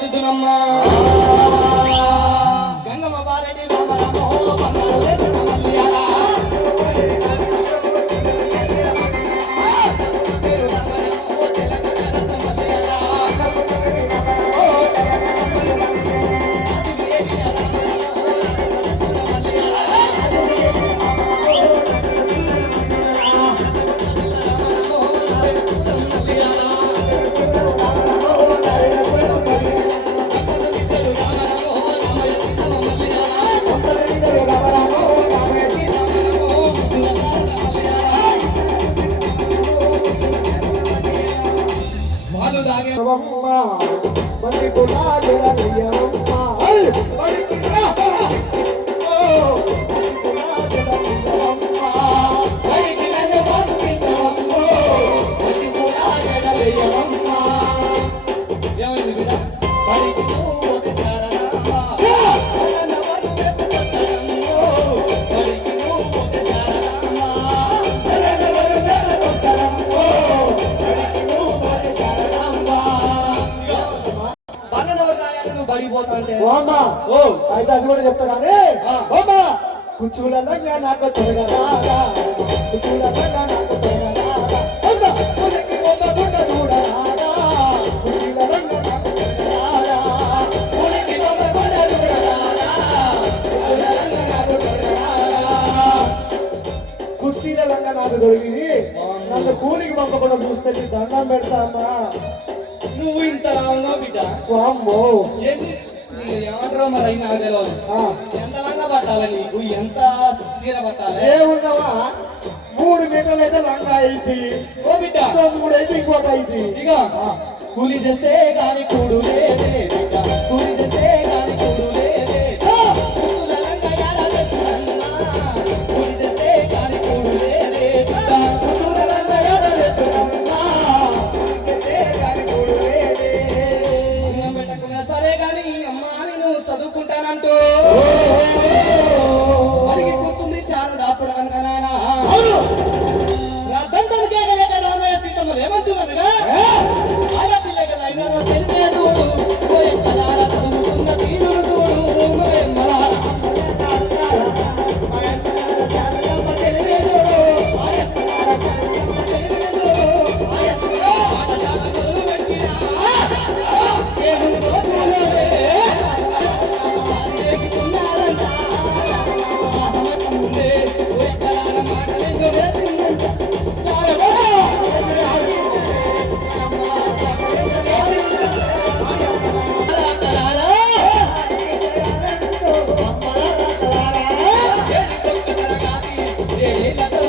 ప్రార్థిస్తున్నామ్మా. గంగమ్మ బారెడ్డి రామరామో బంగారు దేశన మల్లియాల అయితే అది కూడా చెప్తా కానీ కుచ్చులగా నాకు త్వరగా కుచ్చులగా నాకు కుర్చీలంగా నాకు దొరికి నన్ను కూలికి పంపకుండా చూస్తే దండం పెడతామా. నువ్వు ఇంతలా ఉన్నావు బిడ్డ. అమ్మో ఏమంటారో మరి అయినా తెలియదు. ఎంత లంగా పట్టాలి నీకు, ఎంత చీర పట్టాలి? ఏముండవా 3 మీటర్లు అయితే లంగా అయింది, ఓ బిడ్డ 3 అయితే ఇంకోటి అయింది. ఇక కూలి చేస్తే గాని కూడు లేదే బిడ్డ, కూలి చేస్తే గాని కూడు లేదే. కూలి చేస్తే గాని కూడు లేదే బిడ్డ, సరే గాని అమ్మా నేను చదువుకుంటానంటూ అడిగి కూర్చుంది శారద. అప్పుడు కనుక నాయన రామయ్య సీతమ్మలు ఏమంటున్నారుగా, ఆడపిల్ల కదా అయినా తెలియదు చదువుకున్న తీరును చూడు Hey,